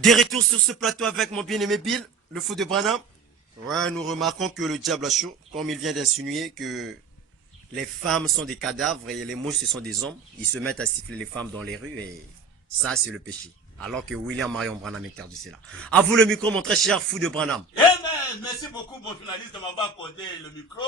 Des retours sur ce plateau avec mon bien-aimé Bill, le fou de Branham. Ouais, nous remarquons que le diable a chaud, comme il vient d'insinuer que les femmes sont des cadavres et les mouches ce sont des hommes. Ils se mettent à siffler les femmes dans les rues et ça c'est le péché. Alors que William Marion Branham interdit cela. À vous le micro, mon très cher fou de Branham. Amen. Merci beaucoup, mon journaliste, de m'avoir accordé le micro.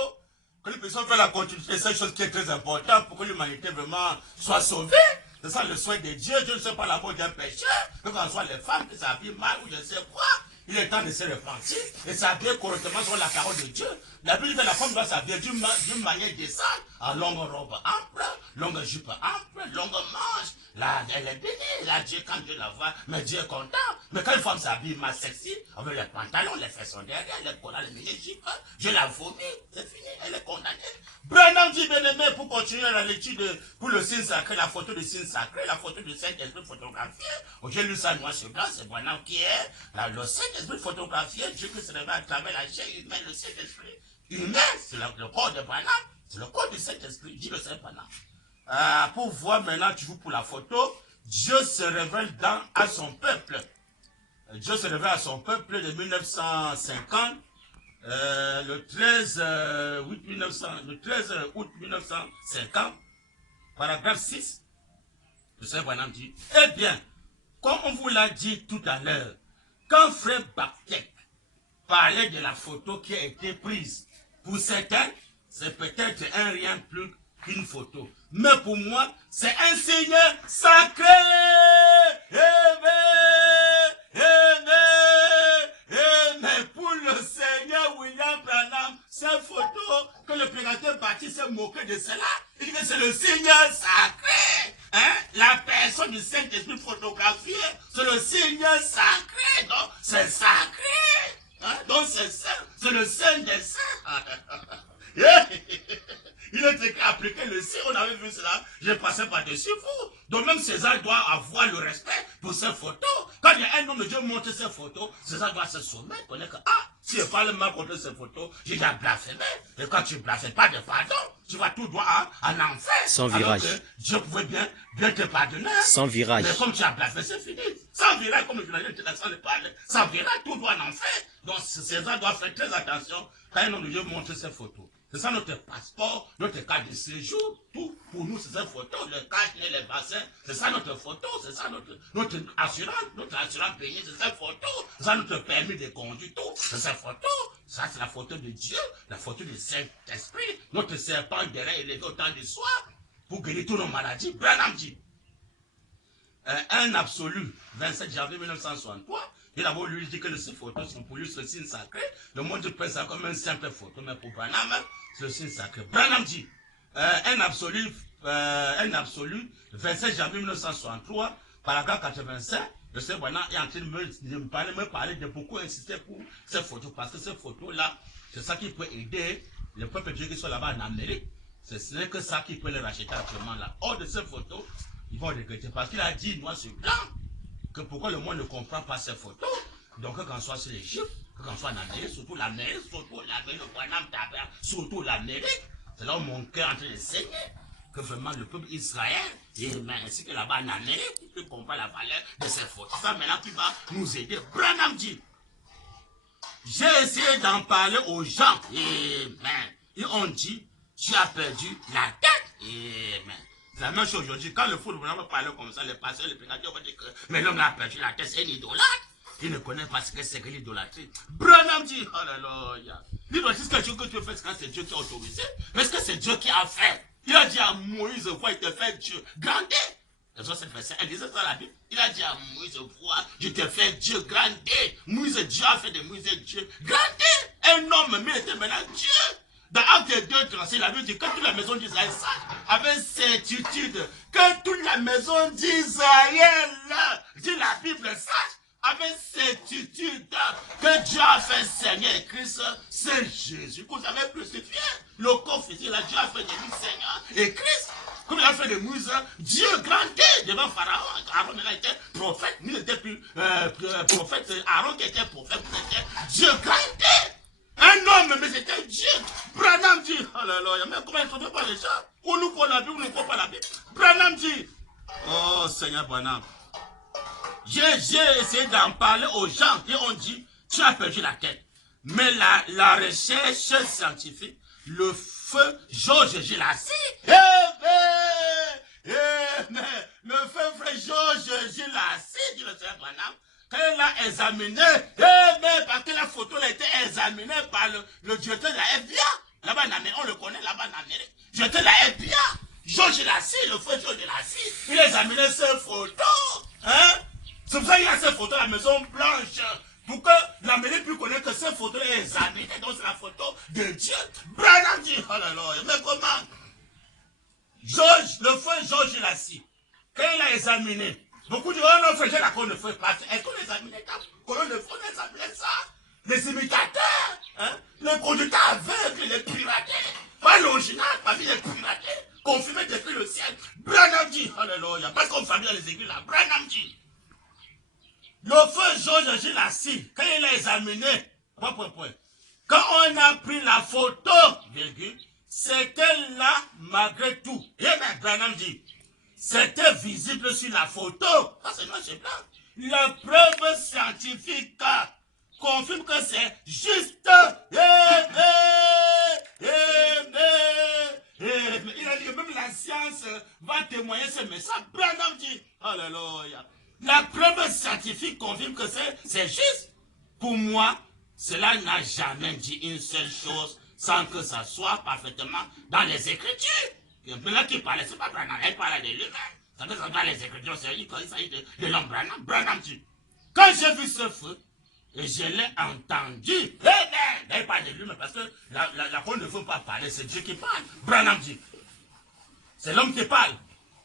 Que nous puissions faire la continuité, c'est une chose qui est très importante pour que l'humanité vraiment soit sauvée. C'est ça le souhait de Dieu. Dieu ne sait pas la mort d'un pécheur. Que ce soit les femmes qui s'habillent mal ou je ne sais quoi. Il est temps de se repentir et s'habiller correctement sur la parole de Dieu. La Bible dit que la femme doit s'habiller d'une manière décente, en longue robe ample, longue jupe ample, longue manche. Là, elle est bénie. Là, Dieu, quand Dieu la voit, mais Dieu est content. Mais quand une femme s'habille mal sexy, avec les pantalons, les fesses sont derrière, les collants, les mini-jupes, je la vomis. C'est fini, elle est condamnée. Branham dit, bien aimé, pour continuer la lecture pour le signe sacré, la photo du signe sacré, la photo du Saint-Esprit photographié. J'ai lu ça noir sur blanc, c'est Branham qui est le Saint-Esprit photographié, Dieu qui se révèle à travers la chair humaine, le Saint-Esprit humain, c'est le corps de Branham, c'est le corps du Saint-Esprit, dit le Saint-Branham. Pour voir maintenant, tu joues pour la photo, Dieu se révèle à son peuple. Dieu se révèle à son peuple de 1950, le 13 août 1950, paragraphe 6, le Saint-Branham dit, eh bien, comme on vous l'a dit tout à l'heure, quand Frère Baptiste parlait de la photo qui a été prise, pour certains, c'est peut-être un rien plus qu'une photo. Mais pour moi, c'est un signe sacré. Amen. Amen. Amen. Pour le Seigneur William Branham, cette photo que le prédicateur Baptiste s'est moqué de cela, il dit que c'est le signe sacré. Hein? La personne du Saint-Esprit photographiée, c'est le signe sacré. Donc, c'est sacré. Hein? Donc, c'est le Saint des Saints. Il était appliqué le C, on avait vu cela, j'ai passé par-dessus vous. Donc même César doit avoir le respect pour ses photos. Quand il y a un homme de Dieu montre ses photos, César doit se soumettre, connaître que, si je parle mal contre ses photos, j'ai déjà blasphémé. Et quand tu blasphèmes pas de pardon, tu vas tout droit en enfer. Sans virage. Alors que Dieu pouvait bien te pardonner. Sans virage. Mais comme tu as blasphémé, c'est fini. Sans virage, comme le journaliste international parle, sans virage, tout droit en enfer. Donc César doit faire très attention quand un homme de Dieu montre ses photos. C'est ça notre passeport, notre carte de séjour, tout pour nous, c'est cette photo, le casque, les bassins, c'est ça notre photo, c'est ça notre assurance payée, c'est cette photo, c'est ça notre permis de conduire, tout, c'est cette photo, ça c'est la photo de Dieu, la photo du Saint-Esprit, notre serpent derrière élevé au temps du soir, pour guérir toutes nos maladies. Branham dit, un absolu, 27 janvier 1963, il a voulu lui dire que ces photos sont pour lui le signe sacré. Le monde prend ça comme une simple photo, mais pour Branham, c'est le signe sacré. Branham dit, un absolu, 27 janvier 1963, paragraphe 85, le Seigneur Branham est en train de me parler de beaucoup insister pour ces photos, parce que ces photos-là, c'est ça qui peut aider le peuple de Dieu qui sont là-bas en Amérique. Ce n'est que ça qui peut les racheter actuellement là. Hors de ces photos, ils vont regretter, parce qu'il a dit noir sur blanc, que pourquoi le monde ne comprend pas ces photos. Donc, quand on soit sur les Juifs, quand on soit en Amérique, surtout l'Amérique, le Branham Taber, surtout l'Amérique, c'est là où mon cœur est en train de saigner, que vraiment le peuple Israël, ainsi que là-bas en Amérique, il comprend la valeur de ces photos. Ça, maintenant, qui va nous aider. Branham dit, j'ai essayé d'en parler aux gens, amen. Et on dit, tu as perdu la tête, amen. C'est la même chose aujourd'hui. Quand le fou de Branham parle comme ça, les pasteurs, les prédicateurs vont dire que mais l'homme a perdu la tête, c'est un idolâtre. Il ne connaît pas ce que c'est que l'idolâtrie. Branham dit, oh là là, l'idolâtrie, c'est quelque chose que tu fais quand c'est Dieu qui a autorisé. Mais est-ce que c'est Dieu qui a fait? Il a dit à Moïse, vois, il te fait Dieu. Grandé. Elle disait ça la Bible. Il a dit à Moïse, vois, je te fais Dieu grandé. Moïse, Dieu a fait de Moïse Dieu. Grandé. Un homme, mais il était maintenant Dieu. Dans Acte 2, 36, la Bible dit que toute la maison d'Israël sache, avec certitude, que toute la maison d'Israël, dit la Bible sache, avec certitude, que Dieu a fait Seigneur et Christ, c'est Jésus. Vous avez crucifié le corps physique, là, Dieu a fait de lui Seigneur et Christ. Comme il a fait de Moïse, Dieu grandé devant Pharaon. Aaron était prophète, il n'était plus prophète. Aaron qui était prophète, c'était Dieu grandé. Un homme, mais c'était Dieu. Branham dit, oh là là, mais comment ils ne trouvent pas les gens? Ou nous croit la Bible, ou nous croit pas la Bible. Branham dit, oh Seigneur Branham, J'ai essayé d'en parler aux gens et on dit, tu as perdu la tête. Mais la recherche scientifique, le feu Georges Gilassi, mais le feu frère Georges Gilassi, dit le Seigneur Branham, quand il a examiné, mais parce que la photo a été examinée par le directeur de la FBI, là-bas en Amérique, on le connaît là-bas en Amérique, directeur de la FBI, Georges Gilassi, le feu Georges Gilassi, il a examiné ces photos, hein? C'est pour ça qu'il y a ces photos à la Maison Blanche. Pour que l'Amérique puisse connaître que ces photos est examinée. Donc c'est la photo de Dieu. Branham dit, oh là là, mais comment? Le feu Georges Lassie, quand il a examiné, beaucoup disent, oh non, frère, j'ai la colonne de feu. Est-ce qu'on examinait ta colonne de feu? On examinait ça. Les imitateurs, hein? Les conducteurs aveugles, les piratés. Pas l'original, pas les piratés. Confirmé depuis le ciel. Branham dit, oh là là, il n'y a pas de comme famille dans les églises là. Branham dit. Le feu Georges Gilassi, quand il a examiné, quand on a pris la photo, c'était là malgré tout. Et bien, Branham dit, c'était visible sur la photo. Ça c'est noir, c'est blanc. La preuve scientifique confirme que c'est juste. Il a dit que même la science va témoigner ce message. Branham dit, alléluia. La preuve scientifique confirme que c'est juste. Pour moi, cela n'a jamais dit une seule chose sans que ça soit parfaitement dans les Écritures. Maintenant qui parlait, c'est pas Branham, elle parlait de lui-même. Ça veut dire dans les Écritures, quand il s'agit de l'homme Branham. Branham dit, quand j'ai vu ce feu, et je l'ai entendu, elle parle de lui-même parce que la parole ne veut pas parler, c'est Dieu qui parle. Branham dit, c'est l'homme qui parle.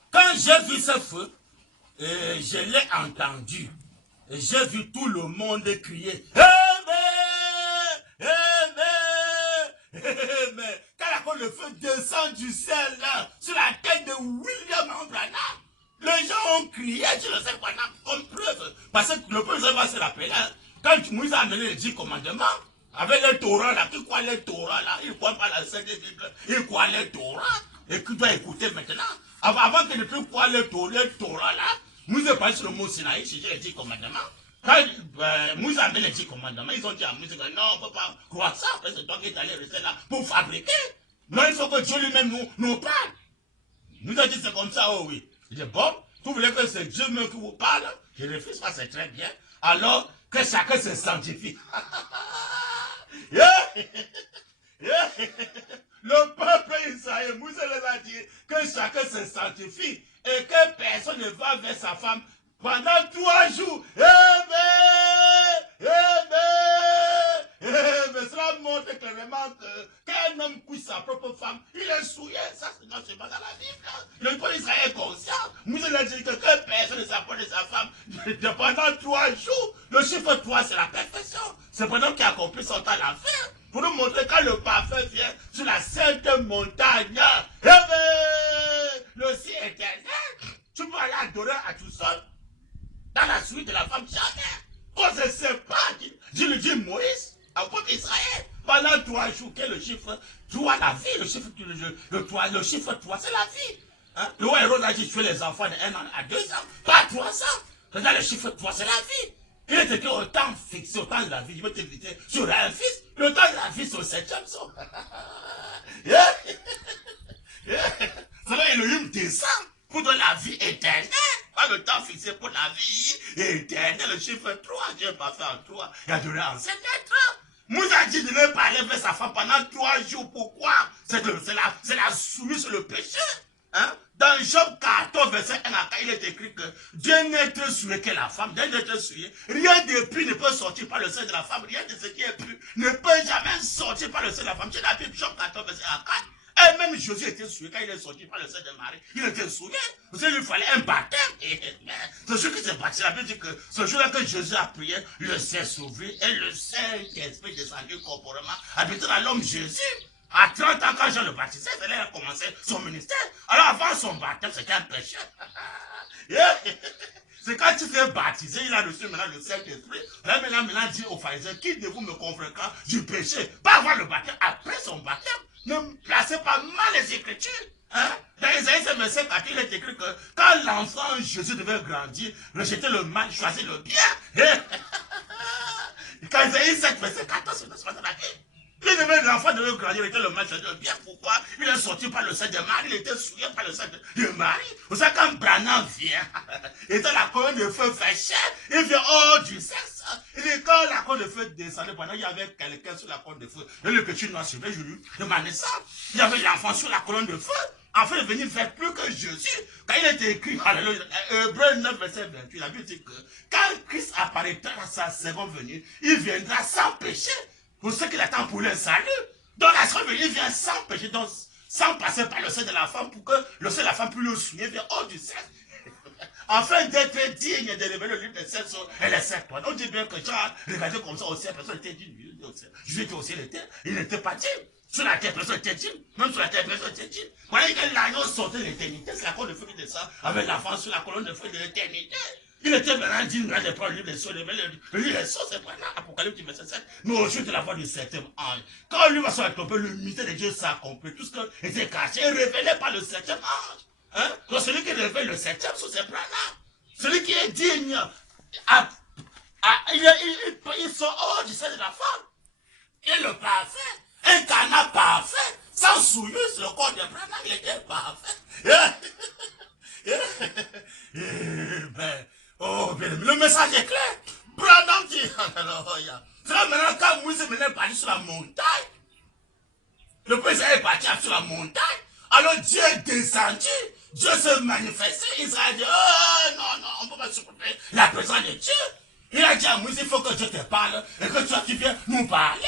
Quand j'ai vu ce feu, et je l'ai entendu. Et j'ai vu tout le monde crier. Quand la colonne de feu descend du ciel là, sur la tête de William Branham, les gens ont crié sur le ciel Branham comme preuve. Parce que le peuple va se rappeler. Quand Moïse a amené les 10 commandements, avec le Torah là, qui croit le Torah là, il croit pas la Sainte Bible, il croit le Torah. Et qui doit écouter maintenant. Avant qu'il ne puisse croire le Torah là, Moïse est passé sur le mot Sinaï, j'ai les 10 commandements. Quand Moïse a amené les 10 commandements, ils ont dit à Moïse que non, on ne peut pas croire ça, parce que c'est toi qui es allé rester là pour fabriquer. Non, il faut que Dieu lui-même nous parle. Nous a dit c'est comme ça, oh oui. Il dit bon, vous voulez que c'est Dieu même qui vous parle? Je réfléchis pas, c'est très bien. Alors que chacun se sanctifie. Le peuple Israël, Moïse les a dit que chacun se sanctifie et que personne ne va vers sa femme pendant 3 jours. Cela montre clairement que qu'un homme couche sa propre femme, il est souillé. Ça, c'est pas dans la Bible. Le peuple Israël est conscient. Moïse a dit que personne ne s'approche de sa femme pendant 3 jours. Le chiffre 3, c'est la perfection. C'est pendant qu'il a accompli son temps à faire. Pour nous montrer quand le parfait vient sur la sainte montagne. Le ciel éternel. Tu peux aller adorer à tout seul. Dans la suite de la femme, jamais. On ne sait pas. Dieu le dit Moïse, au peuple Israël. Pendant 3 jours, quel est le chiffre 3, la vie. Le chiffre 3, c'est la vie. Hein? Le roi Hérode a dit tuer les enfants de 1 an à 2 ans. Pas 3 ans. Dans le chiffre 3, c'est la vie. Il est écrit au temps fixé, au temps de la vie. Je vais t'inviter sur un fils. Le temps de la vie, c'est au 7e jour. Ça Elohim descend pour donner la vie éternelle. Pas le temps fixé pour la vie éternelle. Le chiffre 3, Dieu n'a pas fait en 3. Il a donné en 7 lettres. Moïse a dit de ne pas aller vers sa femme pendant 3 jours. Pourquoi? C'est la soumise sur le péché. Hein? Dans Job 14, verset 1 à 4, il est écrit que Dieu n'est être souillé que la femme, Dieu n'est être souillé. Rien de plus ne peut sortir par le sein de la femme, rien de ce qui est plus ne peut jamais sortir par le sein de la femme. C'est la Bible, Job 14, verset 1 à 4. Et même Jésus était souillé quand il est sorti par le sein de Marie. Il était souillé. Parce qu'il lui fallait un baptême. C'est ce qui s'est passé. La Bible dit que ce jour-là que Jésus a prié, le Saint s'ouvrit et le Saint-Esprit descendu corporellement, habitant dans l'homme Jésus. À 30 ans, quand Jean le baptisait, il a commencé son ministère. Alors avant son baptême, c'était un péché. C'est quand il s'est baptisé, il a reçu maintenant le Saint-Esprit. Là, maintenant, dit aux pharisiens, qui de vous me convaincra du péché? Pas avoir le baptême, après son baptême. Ne placez pas mal les Écritures. Hein? Dans Isaïe 25, il est écrit que quand l'enfant Jésus devait grandir, rejeter le mal, choisir le bien. Quand Isaïe 7, verset 14, c'est pas la l'enfant devait grandir, il était le mal, choisir le bien. Pourquoi? Il est sorti par le sein de Marie, il était souillé par le sein de Marie. Vous savez, quand Branham vient, et dans la colonne de feu fait chair, il vient hors du sexe. Il dit, quand la colonne de feu descendait, pendant il y avait quelqu'un sur la colonne de feu, et le petit noir suivait Jésus de ma naissance. Il y avait l'enfant sur la colonne de feu, afin de venir faire plus que Jésus. Quand il était écrit, alléluia, Hébreux 9, verset 28, la Bible dit que quand Christ apparaîtra à sa seconde venue, il viendra sans péché. Pour ceux qui l'attendent pour le salut. Donc la seconde venue, il vient sans péché, donc sans passer par le sein de la femme, pour que le sein de la femme puisse le souiller vers hors du sexe. Afin d'être digne de révéler le livre des sept et les sept toits. On dit bien que Jean regardait comme ça au ciel, personne n'était digne. Jésus était au ciel, il n'était pas digne. Sur la terre, personne n'était digne. Même sur la terre, personne n'était digne. Voilà que l'agneau sortait de l'éternité. C'est la colonne de feu qui descend avec l'enfant sur la colonne de feu de l'éternité. Il était maintenant digne de prendre le livre des sceaux, le livre des sceaux, c'est maintenant Apocalypse verset 7. Mais au jour de la voix du septième ange, quand lui va se tromper, le mystère de Dieu s'accomplit. Tout ce qui était caché est révélé par le septième ange. Hein? Donc celui qui révèle le septième sous ses bras là, celui qui est digne, il sort hors du sein de la femme. Il est le parfait, un canard parfait, sans souillure sur le corps de Branham, il était parfait. Oh, bien, le message est clair. Branham dit, alléluia. C'est là maintenant quand Moïse est parti sur la montagne, le président est parti sur la montagne, alors Dieu est descendu, Dieu se manifestait, Israël dit, oh non, non, on ne peut pas supporter la présence de Dieu. Il a dit à Moïse, il faut que Dieu te parle et que toi tu viens nous parler.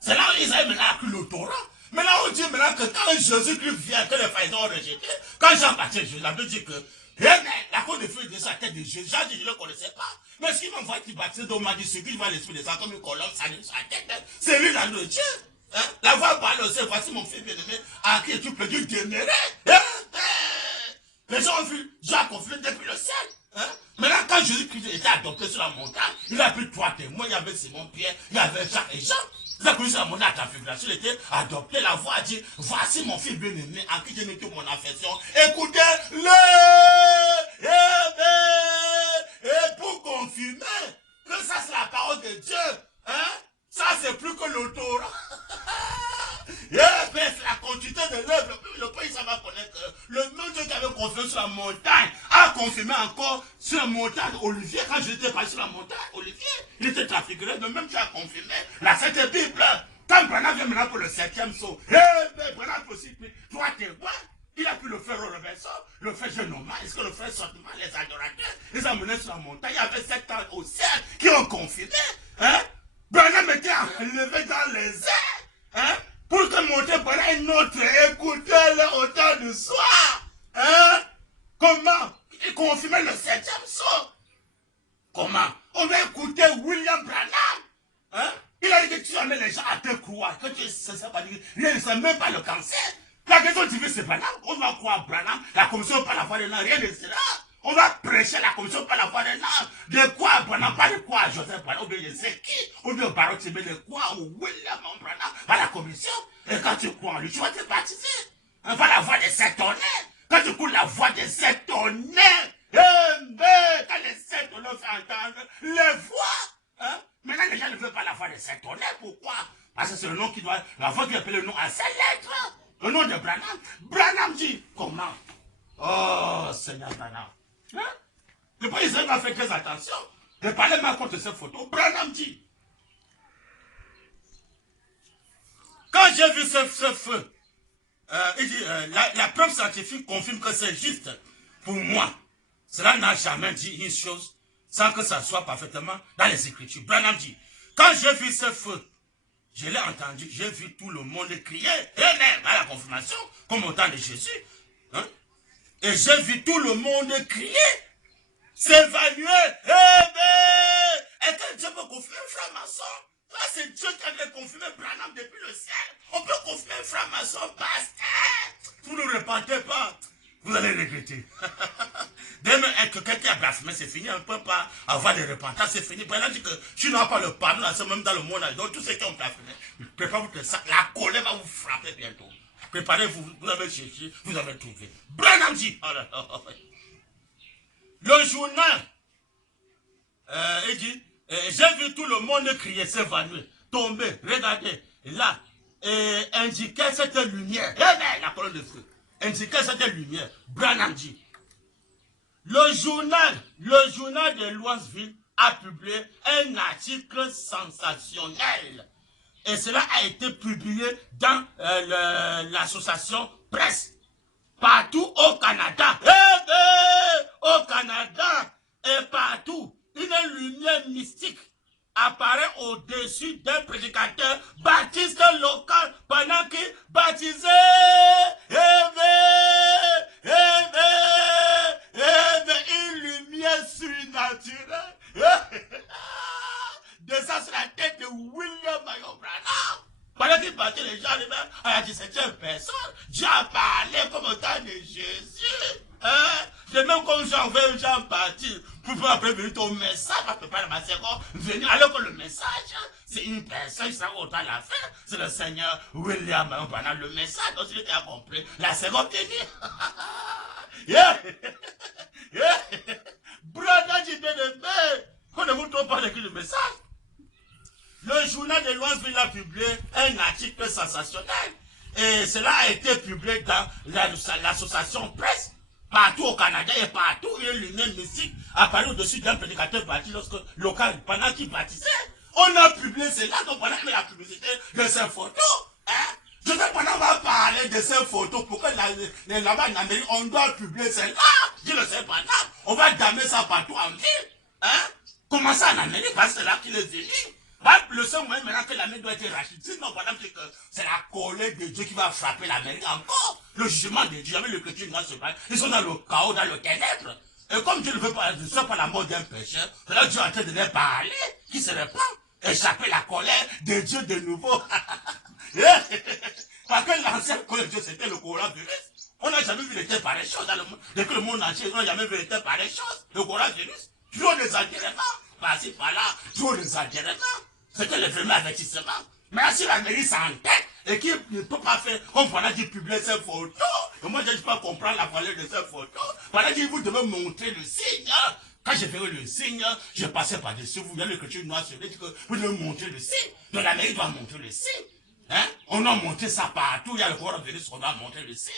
C'est là où Israël maintenant a cru le Torah. Maintenant on dit maintenant que quand Jésus-Christ vient, que les pharisiens ont rejeté, quand Jean-Baptiste, Jésus, la Bible dit que la côte de feu est de sa tête de Jésus. Jean dit, je ne le connaissais pas. Mais ce qu'il m'envoie qui baptise, donc m'a dit, ce qu'il voit l'esprit de ça comme une colonne, ça sur sa tête. C'est lui l'anneau de Dieu. Hein? La voix parle aussi, voici mon fils bien-aimé, à qui tu peux dire demeurer. Les gens ont vu, Dieu a confirmé depuis le ciel. Hein? Maintenant, quand Jésus-Christ était adopté sur la montagne, il a pris 3 témoins. Il y avait Simon Pierre, il y avait Jacques et Jean. Il a connu sur la montagne à transfiguration, il était adopté. La voix a dit, voici mon fils bien-aimé, en qui j'ai mis toute mon affection. Écoutez-le. Et pour confirmer que ça c'est la parole de Dieu, hein? Ça c'est plus que le Torah. C'est la continuité de l'œuvre. Le pays, ça va connaître que le même Dieu qui avait confirmé sur la montagne a confirmé encore sur la montagne Olivier. Quand j'étais parti sur la montagne Olivier, il était transfiguré. Le même Dieu a confirmé la Sainte Bible. Quand Branham vient maintenant pour le 7e saut, Branham aussi pris 3 témoins. Il a pu le faire au reversant, le faire génoman, est-ce que le frère sortement, les adorateurs, les amenés sur la montagne, il y avait 7 ans au ciel qui ont confirmé. Hein? Branham était enlevé dans les airs. Hein? Pour que monter pendant une autre, écoutez-le au temps du soir. Hein? Comment? Il confirmait le 7e saut. Comment? On va écouter William Branham. Hein? Il a dit que tu amènes les gens à te croire, que tu ne sais pas dire, il ne sait même pas le cancer. La question divine, c'est Branham. On va croire Branham, la commission par la voix de l'âme, rien de cela. On va prêcher la commission par la voix de l'âme. De quoi Branham, pas de quoi Joseph Branham, ou bien je sais qui, ou bien Baruch, mais de quoi ou William Branham, par la commission. Et quand tu crois en lui, tu vas te baptiser. Par la voix de cet tonnerre. Quand tu écoutes la voix de cet tonnerre, quand les 7 tonnerres font entendre les voix, hein? Maintenant les gens ne veulent pas la voix de cet tonnerre. Pourquoi? Parce que c'est le nom qui doit, la voix qui appelle le nom à ses lettres. Le nom de Branham. Branham dit, comment? Oh, Seigneur Branham. Hein? Le président va faire très attention. Ne parlez pas contre cette photo. Branham dit, quand j'ai vu ce feu, il dit, la preuve scientifique confirme que c'est juste pour moi. Cela n'a jamais dit une chose sans que ça soit parfaitement dans les Écritures. Branham dit, quand j'ai vu ce feu, je l'ai entendu, j'ai vu tout le monde crier, à la confirmation, comme au temps de Jésus. Hein? Et j'ai vu tout le monde crier, s'évanouir. Est-ce que Dieu peut confirmer un franc-maçon? Ça, c'est Dieu qui avait confirmé Branham depuis le ciel. On peut confirmer un franc-maçon, pasteur. Vous ne repentez pas, vous allez regretter. Dès Même quelqu'un qui a blasphémé, c'est fini. On ne peut pas avoir de repentance, c'est fini. Pendant que tu n'as pas le pardon, même dans le monde, donc tous ceux qui ont blasphémé, préparez-vous que ça, la colère va vous frapper bientôt. Préparez-vous, vous avez cherché, vous avez trouvé. Branham dit, le journal, il dit, j'ai vu tout le monde crier, s'évanouir, tomber, regardez, là, indiquait cette lumière, la colonne de feu, indiquait cette lumière. Branham dit, le journal de Louisville a publié un article sensationnel. Et cela a été publié dans l'association Presse. Partout au Canada. Au Canada et partout, une lumière mystique apparaît au-dessus d'un prédicateur baptiste local pendant qu'il baptisait. Une lumière surnaturelle descend sur la tête de William Marion Branham. Pendant qu'il battait les gens, à la 17e personne, Dieu a parlé comme au temps de Jésus. C'est même comme j'envoie Jean-Baptiste pour pouvoir prévenir ton message, parce que par ma seconde, venir, alors que le message, c'est une personne qui sera autant la fin, c'est le Seigneur William Marion Branham. Le message, donc il était accompli. La seconde tenue. Brother, tu t'es de paix. Qu'on ne vous trompe pas d'écrire le message. Le journal de Louisville a publié un article sensationnel. Et cela a été publié dans l'association Presse. Partout au Canada et partout, il y a une lumière mystique apparue au-dessus d'un prédicateur baptiste local pendant qu'il baptisait. On a publié cela, donc pendant qu'il a la publicité de ces photos. Je sais pas, on va parler de ces photos pour que là-bas en Amérique, on doit publier cela. Je ne sais pas, on va damer ça partout en ville. Comment ça en Amérique? Parce que c'est là qu'il est venu. Le seul moyen maintenant que l'Amérique doit être rachetée, sinon, par exemple, c'est la colère de Dieu qui va frapper l'Amérique encore. Le jugement de Dieu, jamais le chrétien ne se parle. Ils sont dans le chaos, dans le ténèbre. Et comme Dieu ne veut pas, ne soit pas la mort d'un pécheur, c'est là que Dieu est en train de les parler, qui se répand, échapper la colère de Dieu de nouveau. Parce que l'ancien colère de Dieu, c'était le coronavirus. On n'a jamais vu les telles pareilles choses dans le monde. Depuis le monde entier, on n'a jamais vu les telles pareilles choses. Le coronavirus, toujours des enterrements. Par-ci, par-là, toujours des enterrements. C'était le premier avertissement. Mais si la mairie s'entête et qu'il ne peut pas faire comme pendant qu'il publie ces photos, et moi je ne peux pas comprendre la valeur de ces photos, pendant qu'il vous devez montrer le signe. Quand j'ai fait le signe, je passais par-dessus vous, il y a le chrétien noir sur les que vous devez montrer le signe. Donc la mairie doit montrer le signe. On a monté ça partout, il y a le coronavirus, on doit montrer le signe.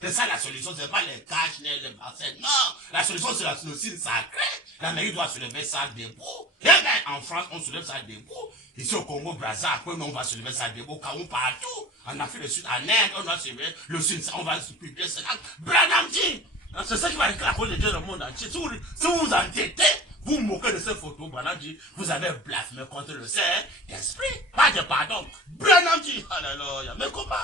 C'est ça la solution, c'est pas les caches, les vaccins, non. La solution c'est le signe sacré. La mairie doit se lever ça debout. Et bien, en France, on se lève ça debout. Ici au Congo, Brazza, après, on va se lever ça debout, Cameroun, partout. En Afrique du Sud, en Inde, on doit se lever le signe, on va se publier cela. Branham dit, c'est ça qui va régler la cause de Dieu dans le monde entier. Si vous vous entêtez, vous moquez de ces photos, Branham dit, vous avez blasphémé contre le Saint-Esprit. Pas de pardon. Branham dit, alléluia, mais comment?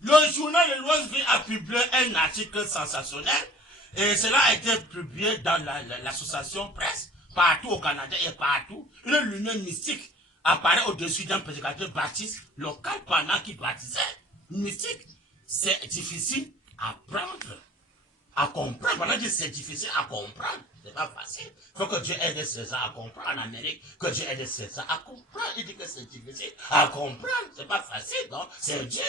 Le journal de Louisville a publié un article sensationnel. Et cela a été publié dans l'association Presse, partout au Canada et partout. Une lumière mystique apparaît au-dessus d'un prédicateur baptiste local pendant qu'il baptisait. Mystique, c'est difficile à prendre, à comprendre. Pendant que c'est difficile à comprendre, c'est pas facile. Il faut que Dieu aide ces gens à comprendre en Amérique, que Dieu aide ces gens à comprendre. Il dit que c'est difficile à comprendre, c'est pas facile, non? C'est dur.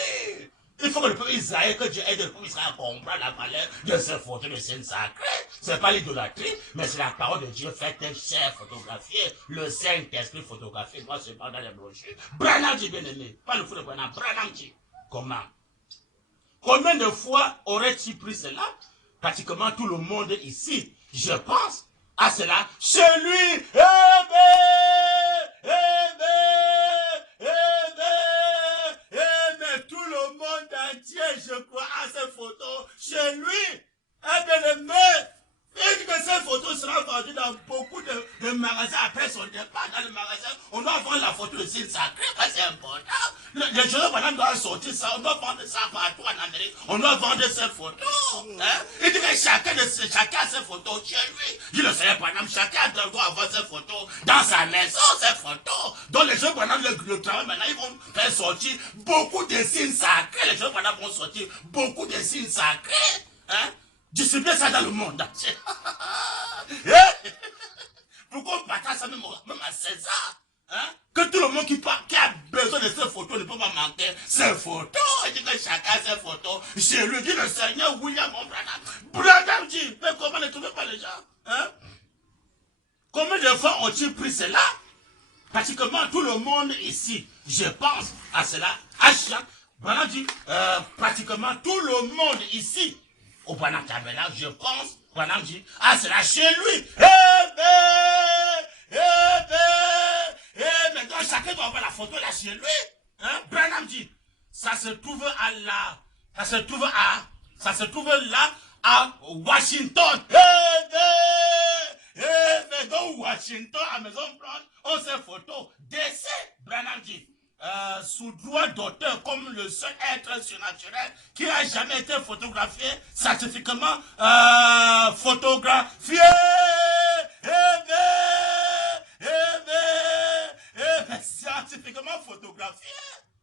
Il faut que le peuple Israël, que Dieu aide le peuple Israël à comprendre la valeur de ces photos de scènes sacrées. Ce n'est pas l'idolâtrie, mais c'est la parole de Dieu faite chair photographiée. Le Saint-Esprit photographié, moi c'est pas dans les brochures. Branham dit bien aimé, pas le fou de Branham, Branham dit. Comment? Combien de fois aurait-il pris cela? Pratiquement tout le monde ici, je pense à cela. Chez lui, tout le monde entier, je crois à ces photos chez lui. Bien aimé, il dit que ces photos seront vendues dans beaucoup de magasins. Après son départ dans le magasin, on doit vendre la photo de signe sacré, c'est important. Les gens doivent sortir ça, on doit vendre ça partout en Amérique. On doit vendre ces photos. Il dit que chacun a ses photos chez lui. Je le sais, par exemple, chacun doit avoir ses photos dans sa maison, ses photos. Donc les gens, pendant le travail, maintenant, ils vont faire sortir beaucoup de signes sacrés. Les gens, pendant vont sortir beaucoup de signes sacrés. distribuer ça dans le monde entier. Eh? Pourquoi on partage ça même à César? Hein? Que tout le monde qui a besoin de ces photos ne peut pas manquer ces photos. Il dit que chacun a ses photos. Chez lui, dit le Seigneur William Branham. Branham dit, mais comment ne trouvez pas les gens? Hein? Combien de fois ont-ils pris cela? Pratiquement tout le monde ici, je pense à cela, à chaque. Branham dit, pratiquement tout le monde ici, au Branham Tabernacle, je pense, Branham dit, à cela chez lui. Mais donc chacun doit avoir la photo là chez lui. Hein? Branham dit, ça se trouve là à Washington. Mais dans Washington, à Maison Blanche, on sait photos. Décès, Branham dit, sous droit d'auteur, comme le seul être surnaturel qui n'a jamais été photographié, scientifiquement photographié. Scientifiquement photographié.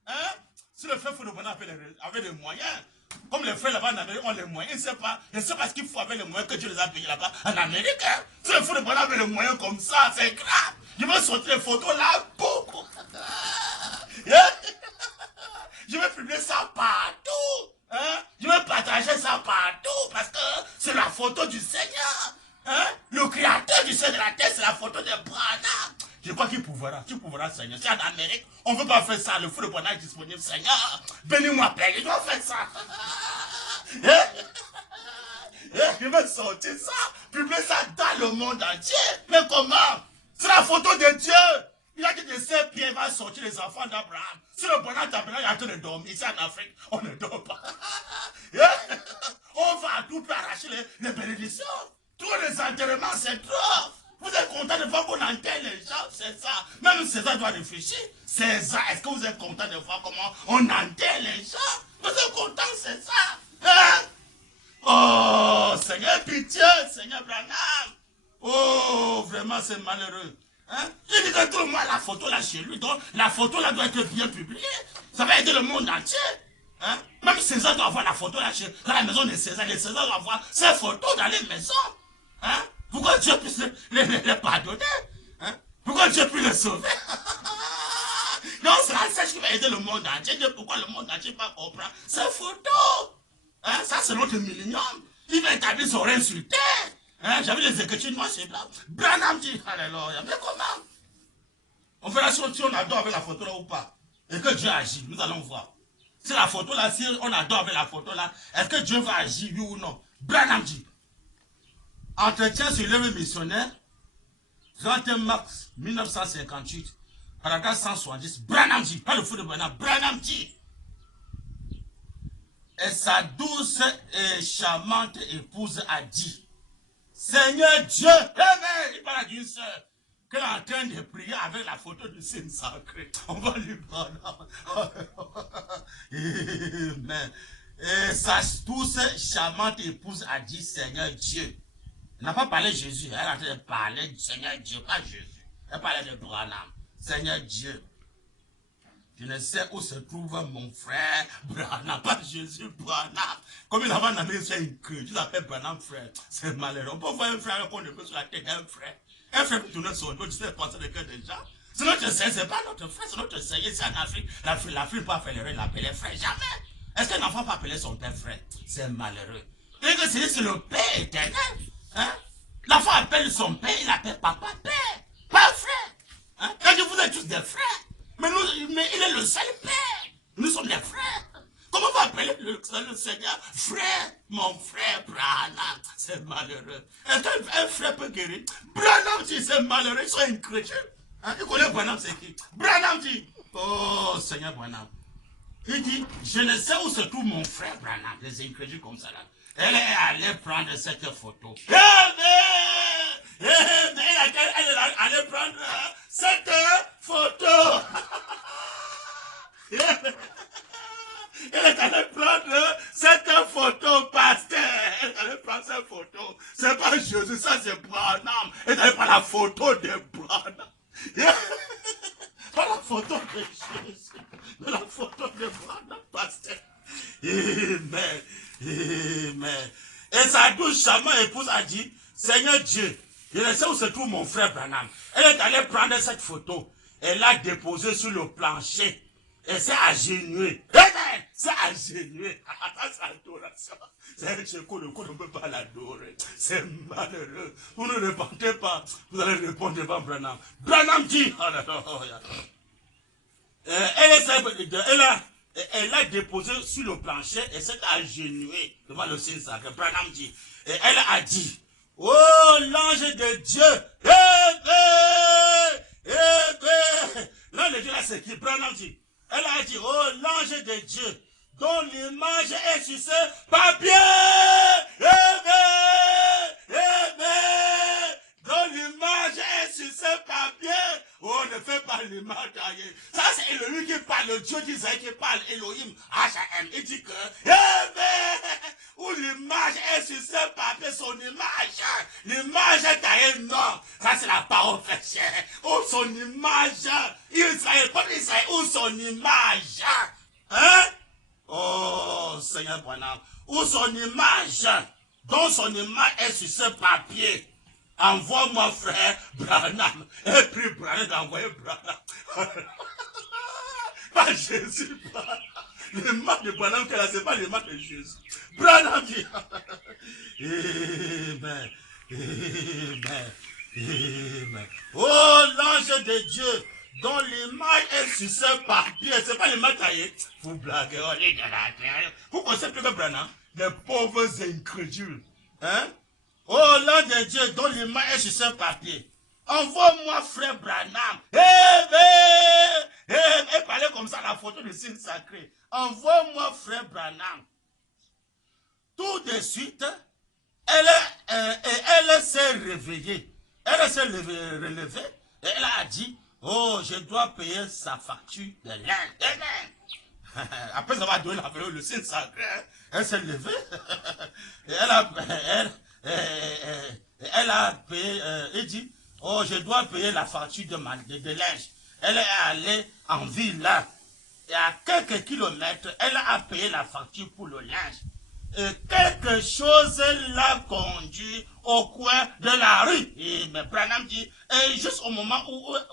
Hein? Si le frère Foudobana avait les moyens, comme les frères là-bas en Amérique ont les moyens, je ne sais pas ce qu'il faut avec les moyens que Dieu les a payés là-bas en Amérique. Hein? Si le Foudobana avait les moyens comme ça, c'est grave. Je vais sortir les photos là, beaucoup. Je vais publier ça partout. Hein? Je vais partager ça partout parce que c'est la photo du Seigneur. Hein? Le créateur du ciel de la terre, c'est la photo de Branham. Je crois qu'il pourra, Seigneur. Si en Amérique, on ne veut pas faire ça, le feu de Branham est disponible, Seigneur. Bénis-moi, Père, je dois faire ça. Je vais sortir ça, publier ça dans le monde entier. Mais comment? C'est la photo de Dieu. Il a dit de ses pieds, il va sortir les enfants d'Abraham. Si le Branham Tabernacle est en train de dormir, ici en Afrique, on ne dort pas. On va à tout pour arracher les bénédictions. Tous les enterrements, c'est trop. Vous êtes content de voir qu'on enterre les gens, c'est ça. Même César doit réfléchir. César, est-ce que vous êtes content de voir comment on enterre les gens? Vous êtes content, c'est ça. Hein? Oh, Seigneur, pitié, Seigneur Branham. Oh, vraiment, c'est malheureux. Hein? Il dit que tout le monde a la photo là chez lui. Donc, la photo là doit être bien publiée. Ça va aider le monde entier. Hein? Même César doit avoir la photo là dans la maison de César. Les César doivent avoir ses photos dans les maisons. Hein? Pourquoi Dieu puisse les pardonner? Hein? Pourquoi Dieu puisse les sauver? Non, c'est la sèche qui va aider le monde entier. Pourquoi le monde entier va comprendre ces photos? Hein? Ça, c'est notre millénium. Il va établir son règne sur terre. Hein? J'avais les écritures noires, c'est blanc. Branham dit, alléluia. Mais comment? On verra si on adore avec la photo là ou pas. Et que Dieu agit. Nous allons voir. Si la photo là, si on adore avec la photo là, est-ce que Dieu va agir, oui ou non? Branham dit. Entretien sur l'œuvre missionnaire, 31 mars 1958, paragraphe 170, Branham dit, pas le fou de Branham, Branham dit, et sa douce et charmante épouse a dit, Seigneur Dieu, amen, il parle d'une soeur, qu'elle est en train de prier avec la photo du signe sacré. On va lui prendre. Amen. Et sa douce charmante épouse a dit, Seigneur Dieu. Elle n'a pas parlé de Jésus, elle a en train de parler du Seigneur Dieu, pas Jésus. Elle parlait de Branham. Seigneur Dieu, je ne sais où se trouve mon frère Branham, pas Jésus Branham. Comme il avait en Amérique, c'est une crue, tu l'appelles Branham frère. C'est malheureux. On peut voir un frère qu'on ne peut sur la tête d'un frère. Un frère peut tourner son dos, tu sais penser le cœur des gens. C'est notre Seigneur, c'est pas notre frère, c'est notre Seigneur. Ici en Afrique, l'Afrique peut faire l'erreur, l'appeler frère. Jamais. Est-ce qu'un enfant peut appeler son père frère? C'est malheureux. Et que c'est le Père éternel. Hein? L'enfant appelle son père, il appelle papa père, pas frère. Hein? Quand je vous êtes tous des frères, mais il est le seul père. Nous sommes des frères. Comment vous appelez le Seigneur frère? Mon frère Branham, c'est malheureux. Est-ce qu'un frère peut guérir? Branham dit c'est malheureux, ils sont incrédules. Hein? Il connaît Branham, c'est qui? Branham dit, oh Seigneur Branham. Il dit, je ne sais où se trouve mon frère Branham. Les incrédules comme ça là. Elle est allée prendre cette photo. Elle est allée prendre cette photo. Elle est allée prendre cette photo, pasteur. Elle est allée prendre cette photo. C'est pas Jésus, ça c'est Branham. Elle est allée prendre la photo de Branham. Pas la photo de Jésus, mais la photo de Branham, pasteur. Amen. Amen. Et sa douce charmante épouse a dit, Seigneur Dieu, je sais où se trouve mon frère Branham. Elle est allée prendre cette photo. Elle l'a déposée sur le plancher. Elle s'est agenouillée. C'est agenouillée. C'est adoration. C'est un checo, le coup ne peut pas l'adorer. C'est malheureux. Vous ne répondez pas. Vous allez répondre devant Branham. Branham dit, alléluia. Elle a déposé sur le plancher et s'est agenouillée devant le signe sacré. Branham dit, et elle a dit, oh l'ange de Dieu, l'ange de Dieu là c'est qui? Branham dit, elle a dit, oh l'ange de Dieu, dont l'image est sur ce papier, dont l'image est sur ce papier. Oh, ne fais pas l'image taillée. Ça, c'est Elohim qui parle, le Dieu d'Israël qui parle, Elohim, H.A.M. Il dit que, où l'image est sur ce papier, son image, l'image est taillée, non. Ça, c'est la parole fraîche. Où son image, Israël, peuple Israël, où son image, hein? Oh, Seigneur Branham, où son image, dont son image est sur ce papier. Envoie-moi frère Branham. Et puis Branham d'envoyer Branham. Pas Jésus, pas. Le mal de Branham qu'elle a, c'est pas le mal de Jésus. Branham dit. Amen. Amen. Amen. Oh l'ange de Dieu, dont l'image est sur ce papier. C'est pas l'image taillée. Vous blaguez, on est dans la terre. Vous connaissez plus que Branham? Les pauvres incrédules. Hein? Oh l'ange de Dieu, dont l'image est sur ce papier. Envoie-moi frère Branham. Et parlez comme ça la photo du signe sacré. Envoie-moi frère Branham. Tout de suite, elle s'est réveillée. Elle s'est relevée et elle a dit, oh, je dois payer sa facture de linge. Après avoir donné la valeur, le signe sacré, elle s'est levée. Et elle a payé, elle dit, oh, je dois payer la facture de linge. Elle est allée en ville là. Et à quelques kilomètres, elle a payé la facture pour le linge. Et quelque chose l'a conduit au coin de la rue. Et mais Branham dit, et juste au moment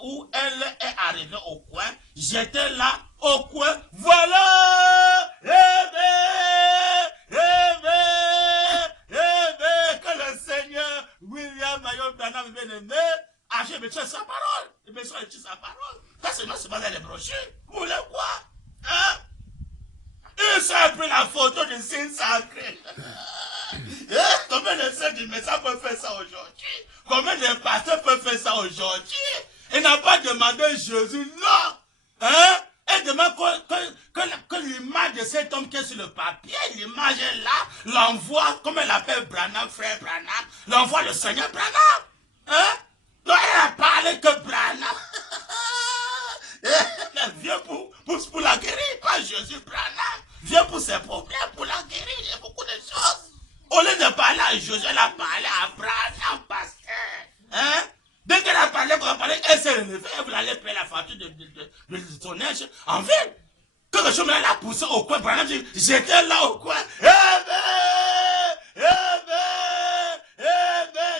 où elle est arrivée au coin, j'étais là au coin. Voilà! Que le Seigneur William Mayon Branham bien-aimé achète sa parole. Et bien sûr, il sa parole. Ça, c'est pas dans les brochures. Vous voulez quoi? Hein? Il s'est pris la photo du signe sacré. Combien de saints du message peuvent faire ça aujourd'hui? Combien de pasteurs peuvent faire ça aujourd'hui? Il n'a pas demandé Jésus, non. Hein? Elle demande que l'image de cet homme qui est sur le papier, l'image est là, l'envoie, comme elle appelle Branham, frère Branham, l'envoie le Seigneur Branham. Hein? Donc elle a parlé que Branham. Elle vient pour la guérir, pas Jésus Branham. Vient pour ses problèmes, pour la guérir, il y a beaucoup de choses. Au lieu de parler à Jésus, elle a parlé à Branham, pasteur. Hein? Dès qu'elle a parlé, elle s'est relevée, elle voulait aller payer la facture de son neige en ville. Quelque chose l'a poussé au coin, Branham dit, j'étais là au coin.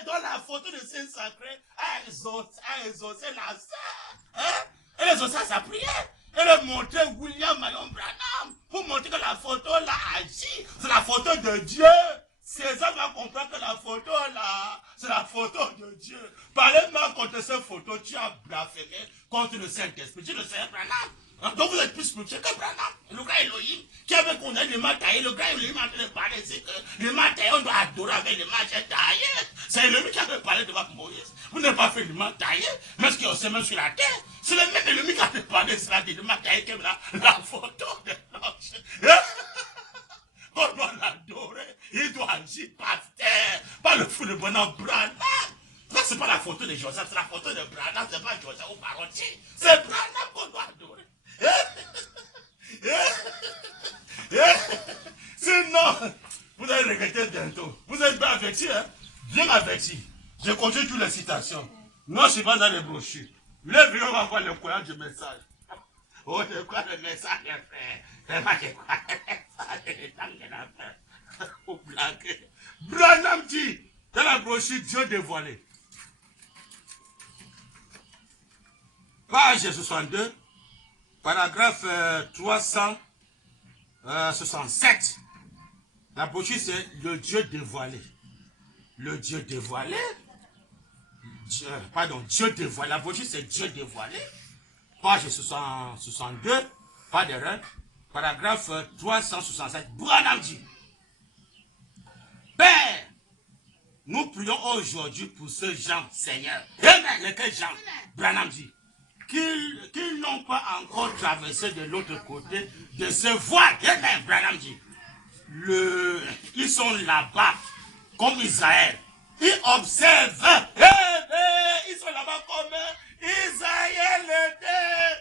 Dans la photo de Saint Sacré, a exaucé la sœur. Hein? Elle a exaucé sa prière. Elle a montré William Mayon Branham pour montrer que la photo là agit. C'est la photo de Dieu. César va comprendre que la photo là, c'est la photo de Dieu. Parlez-moi contre cette photo, tu as blasphémé contre le Saint-Esprit. Tu le sais, Branham. Donc vous êtes plus spirituel que Branham. Le grand Elohim qui avait condamné les mains taillées. Le grand Elohim a en train de parler ici que les mains taillées, on doit adorer avec les mains taillées. C'est Elohim qui avait parlé devant Moïse. Vous n'avez pas fait les mains taillées, mais ce qui est au même sur la terre. C'est le même Elohim qui avait parlé de cela, des mains taillées comme la photo de l'ange. On doit l'adorer. Il doit agir par terre. Pas le fou de Branham. Ça, c'est pas la photo de Joseph, c'est la photo de Branham. C'est pas Joseph ou Parotti. C'est Branham qu'on doit adorer. Sinon, vous allez regretter bientôt. Vous êtes bien avertis, hein? Bien avertis. Je continue toutes les citations. Non, je suis pas dans les brochures. Les vieux vont voir le courant du message. Oh, je crois le message est fait. C'est pas je crois le message est fait. Vous blaguez. Branham dit, dans la brochure Dieu dévoilé, page 62, paragraphe 367. La brochure, c'est le Dieu dévoilé. Le Dieu dévoilé. Dieu dévoilé. La brochure, c'est Dieu dévoilé. Page 62, pas d'erreur. Paragraphe 367. Branham dit, Père, nous prions aujourd'hui pour ce Jean, Seigneur. Amen. Lequel Jean? Branham dit, qu'ils n'ont pas encore traversé de l'autre côté de ce voile. Amen. Branham dit, ils sont là-bas comme Israël. Ils observent. Ils sont là-bas comme Israël était.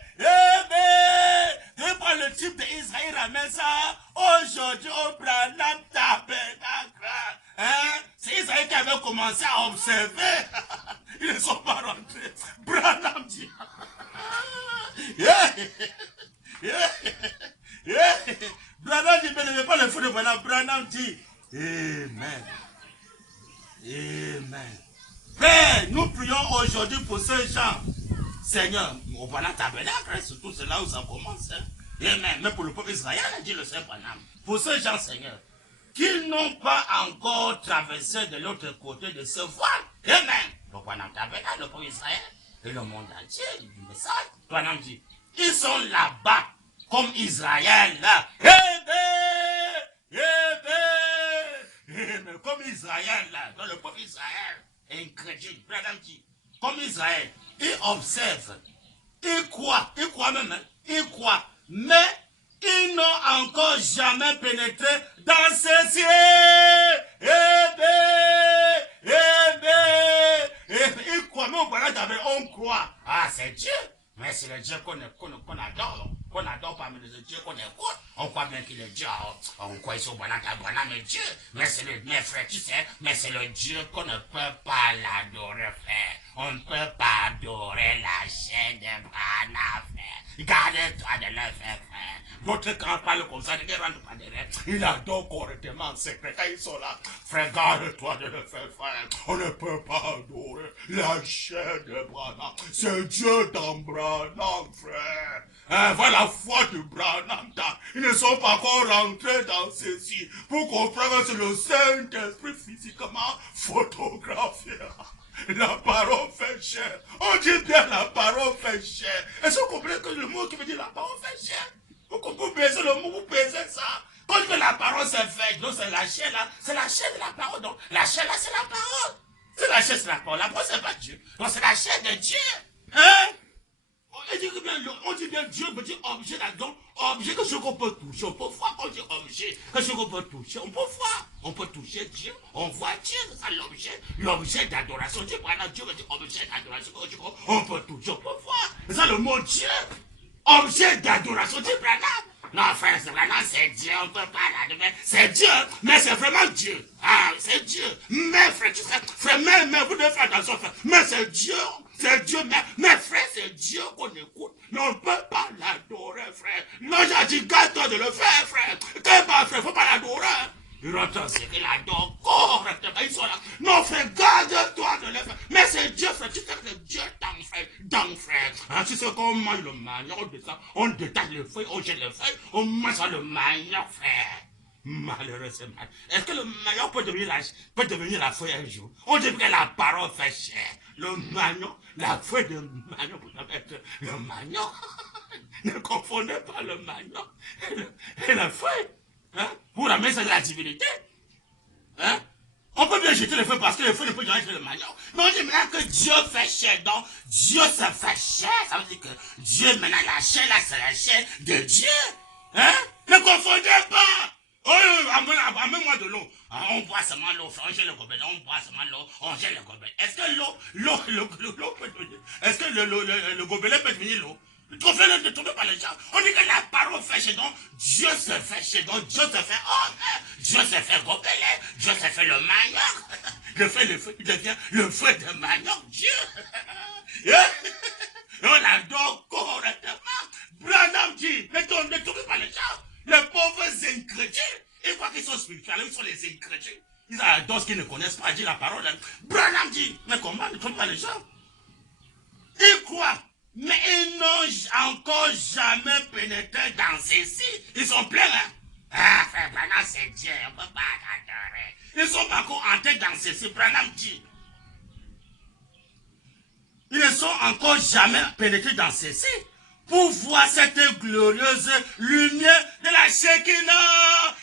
Et prend le type d'Israël, ramène ça aujourd'hui au Branham Tabernacle. C'est Israël qui avait commencé à observer. Ils ne sont pas rentrés. Branham dit. Branham dit, mais ne pas le feu de Branham. Branham dit, Amen. Amen. Père, nous prions aujourd'hui pour ce gens. Seigneur, au Branham Tabernacle, surtout c'est là où ça commence. Amen. Mais pour le peuple israélien, dit le Seigneur Branham. Pour ce gens, Seigneur, qu'ils n'ont pas encore traversé de l'autre côté de ce voile. Amen. Le Branham Tabernacle, le peuple israélien et le monde entier, du message. Branham dit, ils sont là-bas comme Israël. Mais comme Israël, là, dans le peuple Israël, incrédule, Branham dit, comme Israël, ils observent, ils croient même, hein, ils croient, mais ils n'ont encore jamais pénétré dans ces cieux. Ils croient, mais au Branham, on croit. Ah, c'est Dieu. Mais c'est le Dieu qu'on adore. Qu'on adore parmi les dieux qu'on écoute. On croit bien qu'il est Dieu. On croit ici au Branham est Dieu. Mais c'est le, mes frères, tu sais, mais c'est le Dieu qu'on ne peut pas l'adorer, frère. On ne peut pas adorer la chair de Branham, frère. Gardez-toi de le faire, frère. Votre quand parle comme ça, ne rentre pas derrière. Il adore correctement en secret. Quand ils sont là, frère, garde-toi de le faire, frère. On ne peut pas adorer la chair de Branham. C'est Dieu dans Branham, frère. Voilà la foi de Branham. Ils ne sont pas encore rentrés dans ceci pour comprendre que c'est le Saint-Esprit physiquement photographié. La parole fait chair. On dit bien la parole fait chair. Est-ce que vous comprenez que le mot qui veut dire la parole fait chair? Vous pesez le mot, vous pesez ça. Quand je dis la parole c'est fait, donc c'est la chair là, c'est la chair de la parole. Donc la chair là c'est la parole. C'est la chair, c'est la parole. La parole c'est pas Dieu. Donc c'est la chair de Dieu. Hein? On dit bien Dieu veut dire objet là-dedans. Objet que ce qu'on peut toucher. On peut voir quand on dit objet. Que ce qu'on peut toucher. On peut voir. On peut toucher Dieu. On voit Dieu. C'est ça l'objet. L'objet d'adoration. Dieu veut dire objet d'adoration. On peut toucher. On peut voir. C'est ça le mot Dieu. Objet d'adoration. Dieu Branham. Non, frère, c'est vraiment, c'est Dieu, on ne peut pas l'adorer. C'est Dieu, mais c'est vraiment Dieu. Ah, c'est Dieu. Mais, frère, tu sais, frère, mais, vous devez faire attention, frère. Mais c'est Dieu, mais, frère, c'est Dieu qu'on écoute. Mais on ne peut pas l'adorer, frère. Non, j'ai dit, garde-toi de le faire, frère. Qu'est-ce pas, frère, faut pas l'adorer. Il entend ce qu'il adore correctement. Ils sont là. Non, frère, garde-toi de le faire. Mais c'est Dieu, frère. Tu sais que c'est Dieu dans frère. Hein, tu sais qu'on mange le manioc, on détache le feuille, on jette le feuille, on mange le manioc, frère. Malheureusement. Est-ce que le manioc peut devenir la feuille un jour? On dit que la parole fait chair. Le manioc, la feuille de manioc, vous savez, le manioc. Ne confondez pas le manioc et la feuille. Hein? Pour la messe de la divinité. Hein? On peut bien jeter le feu parce que le feu ne peut jamais jeter le manioc. Mais on dit maintenant que Dieu fait chair. Donc, Dieu se fait chair. Ça veut dire que Dieu, maintenant, la chair là, c'est la chair de Dieu. Hein? Ne confondez pas. Oh, amène-moi de l'eau. On boit seulement l'eau, on jette le gobelet. On boit seulement l'eau, on jette le gobelet. Est-ce que l'eau peut devenir? Est-ce que le gobelet peut devenir l'eau? Ne trompez pas les gens. On dit que la parole fait chez donc Dieu se fait chez donc Dieu se fait homme. Dieu se fait gobelet. Dieu se fait le manioc. Le feu devient le feu de manioc. Dieu. On l'adore correctement. Branham dit, ne trompez pas les gens. Les pauvres incrédules, ils croient qu'ils sont spirituels, ils sont les incrédules. Ils d'autres qui ne connaissent pas dire la parole. Branham dit, mais comment ne trompent pas les gens? Ils croient, mais ils n'ont encore jamais pénétré dans ceci. Ils sont pleins, hein? Ah, frère Branham, c'est Dieu, on ne peut pas adorer. Ils sont pas encore entrés dans ceci, Branham dit. Ils ne sont encore jamais pénétrés dans ceci pour voir cette glorieuse lumière de la Shekinah.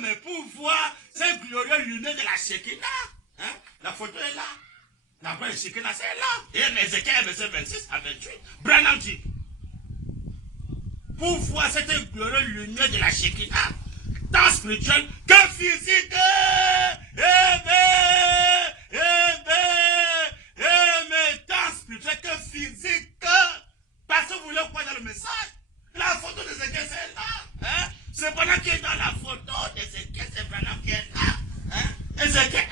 Mais pour voir cette glorieuse lumière de la Shekinah, hein? La photo est là. La vraie Shekinah, c'est là. Et Ézéchiel, verset 26 à 28, Branham dit, pour voir cette glorieuse lumière de la Shekinah, tant spirituel que physique. Tant spirituel que physique. Parce que vous voulez quoi dans le message? La photo de Ézéchiel, c'est là. Hein? C'est pendant qu'il est dans la photo d'Ézéchiel, c'est pendant qu'il est là. Hein? Ézéchiel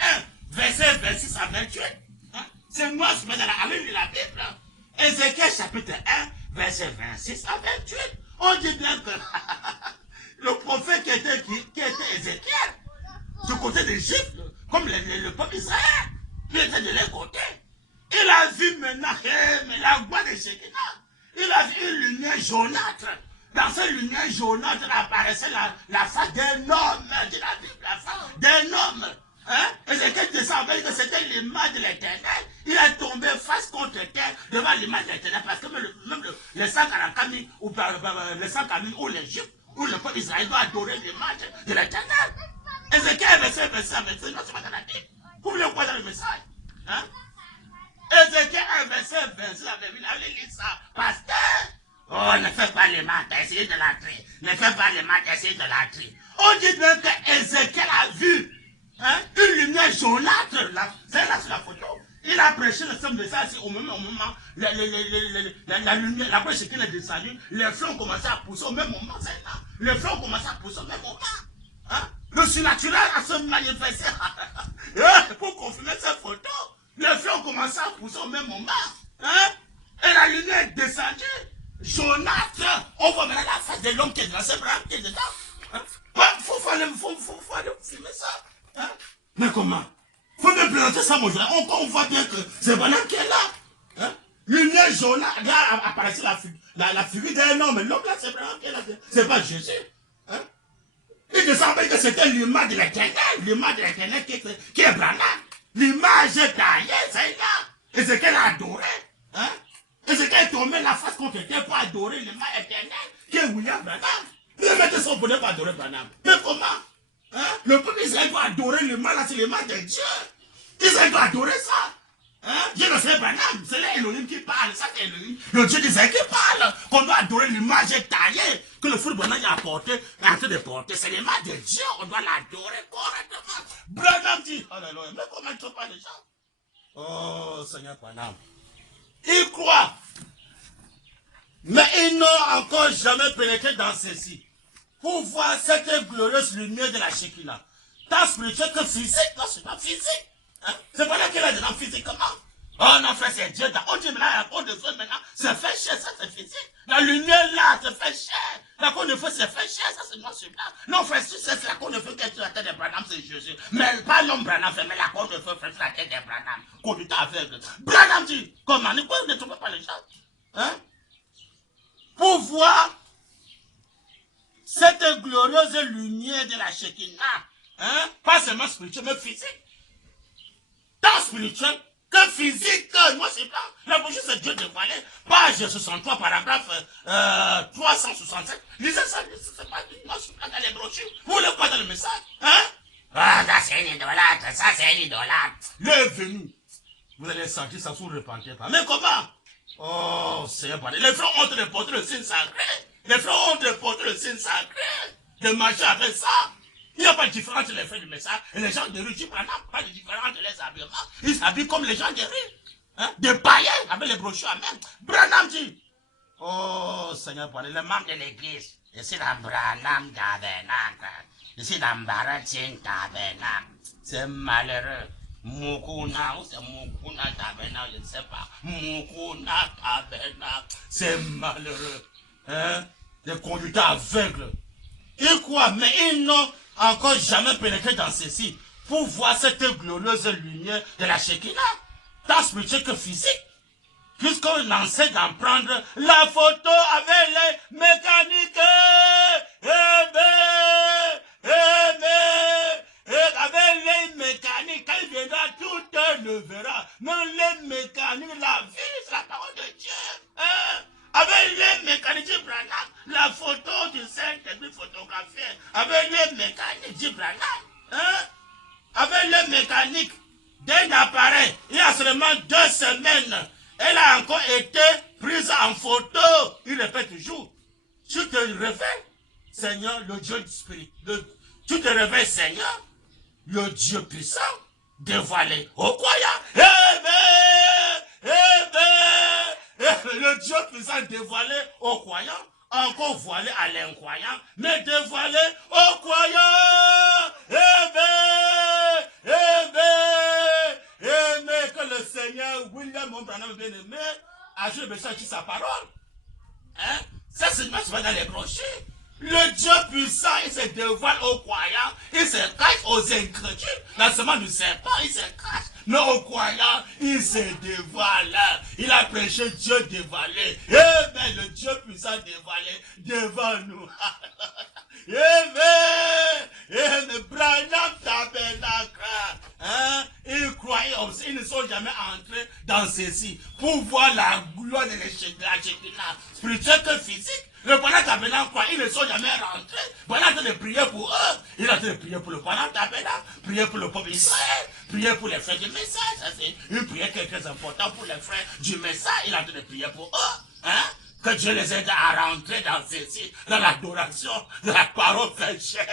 1, verset 26 à 28. Hein? C'est moi, je mets dans la ligne de la Bible. Ézéchiel chapitre 1, verset 26 à 28. On dit bien que le prophète qui était Ézéchiel, du côté d'Égypte, comme le peuple Israël, il était de leur côté. Il a vu maintenant, mais la gloire de Shekinah, il a vu une lumière jaunâtre. Dans cette lumière jaunâtre apparaissait la face d'un homme, dit la Bible, la face d'un homme. Hein? Ézéchiel descend avec que c'était l'image de l'Éternel. Il est tombé face contre terre devant l'image de l'Éternel, parce que même les 144 000 ou les 140 000 ou l'Égypte, où le peuple d'Israël doit adorer l'image de l'Éternel. Ézéchiel verset 26, non, c'est pas dans la Bible. Vous voulez quoi dans le message? Hein? Ézéchiel 1, verset 26, allez lire ça. Pasteur, oh, ne fais pas les maths, essayez de la trier. Ne fais pas les maths, essayez de la trier. On dit bien que Ézéchiel a vu, hein, une lumière jaunâtre. C'est là sur la photo. Il a prêché le simple message au moment, la lumière, la prêche qui est descendue, les flancs ont commencé à pousser au même moment, c'est là. Les flancs ont commencé à pousser au même moment. Hein? Le surnaturel a se manifesté pour confirmer cette photo. Les flancs ont commencé à pousser au même moment. Hein? Et la lumière est descendue, jaunâtre. On voit maintenant la face de l'homme qui est dans ce bras, qui est dedans. Hein? Faut filmer ça. Hein? Mais comment? Faut me présenter ça, mon frère. On voit bien que c'est Branham qui est là. Hein? Lumière jaunâtre. Là apparaissait la figure d'un homme. L'homme là, c'est Branham qui est là. C'est pas Jésus. Hein? Il descend que c'était l'image de l'Éternel. L'image de l'Éternel qui est Branham. L'image taillée, c'est là. Ézéchiel a adoré. Hein? Ézéchiel est tombé la face contre terre pour adorer l'image éternelle qui est William Branham. Les mettez son bonheur pour adorer Branham. Mais comment? Hein? Le peuple Israël doit adorer l'image là, c'est l'image de Dieu. Israël doit adorer ça. Hein? Dieu le fait Branham. C'est l'Élohim qui parle. Ça c'est Elohim. Le Dieu d'Israël qui parle. Qu'on doit adorer l'image taillée que le feu de Branham a apporté, a en train de porter. C'est l'image de Dieu. On doit l'adorer correctement. Branham dit, alléluia. Mais comment ne sont pas les gens? Oh Seigneur Branham. Ils croient. Mais ils n'ont encore jamais pénétré dans ceci. Pour voir cette glorieuse lumière de la Shekinah. Tant spirituel que physique. Non, c'est pas physique. Hein? C'est pas là qu'il est dedans physiquement. Oh non, frère, c'est Dieu. On dit maintenant, la côte de feu maintenant, c'est fait cher, ça c'est physique. La lumière là, c'est fait cher. La côte de feu, c'est fait cher, ça c'est noir sur blanc. Non, frère, si c'est la côte de feu qui est sur la tête de Branham, c'est Jésus. Mais pas l'homme Branham, mais la côte de feu fait sur la tête de Branham. Conduite aveugle. Branham dit, comment? Ne trompez pas les gens. Hein? Pour voir cette glorieuse lumière de la Shekinah, hein? Pas seulement spirituel, mais physique. Tant spirituel que physique. Moi, c'est pas. La bougie, c'est Dieu dévoilé. Page 63, paragraphe 367. Lisez ça, c'est pas moi, je suis pas dans les brochures. Vous voulez quoi dans le message? Hein? Ah, ça c'est une idolâtre, ça c'est une idolâtre. Il est venu. Vous allez sentir ça, vous ne repentez pas. Mais comment? Oh, Seigneur, les frères ont de porter le signe sacré. Les frères ont de porter le signe sacré. De marcher avec ça. Il n'y a pas de différence entre les frères du message et les gens de rue. Tu prends pas de différence entre les habillements. Ils s'habillent comme les gens de rue. Hein? Des païens avec les brochures à même. Branham dit. Oh, Seigneur, les membres de l'église. Ici dans Branham Tabernacle. Ici dans Baratin Tabernacle. C'est malheureux. Mukuna, ou c'est Mukuna Tabernacle, je ne sais pas. Mukuna Tabernacle, c'est malheureux. Hein? Des conducteurs aveugles. Ils croient, mais ils n'ont encore jamais pénétré dans ceci pour voir cette glorieuse lumière de la Shekinah, tant spirituelle que physique. Puisqu'on enseigne d'en prendre la photo avec les mécaniques. Avec les mécaniques, quand il viendra, tout le verra. Même les mécaniques, la vie, c'est la parole de Dieu. Avec les mécaniques du Branham, la photo du Saint-Esprit photographiée. Avec les mécaniques du Branham. Avec les mécaniques d'un appareil, il y a seulement 2 semaines, elle a encore été prise en photo. Il répète toujours. Tu te réveilles, Seigneur, le Dieu du Spirit. Tu te réveilles, Seigneur, le Dieu puissant, dévoilé aux croyants. Le Dieu puissant dévoilé aux croyants, encore voilé à l'incroyant, mais dévoilé aux croyants. Que le Seigneur, William, mon Branham bien-aimé, a joué besoin de sa parole. Ça, c'est pas dans les brochures. Le Dieu puissant, il se dévoile aux croyants, il se cache aux incrédules. La semence du serpent, il se cache. Mais aux croyants, il se dévoile. Il a prêché Dieu dévoilé. Le Dieu puissant dévoilé devant nous. Branham Tabernacle. Ils croyaient aussi, ils ne sont jamais entrés dans ceci pour voir la gloire de la Shekinah, spirituelle que physique. Le Branham Tabernacle, quoi, ils ne sont jamais rentrés. Voilà, en train de prier pour eux. Il est en train de prier pour le Branham Tabernacle, prier pour le peuple Israël, prier pour les frères du message. Ça, c'est une prière qui est très importante pour les frères du message. Il est en train de prier pour eux. Que Dieu les aide à rentrer dans ceci, dans l'adoration de la parole faite chair.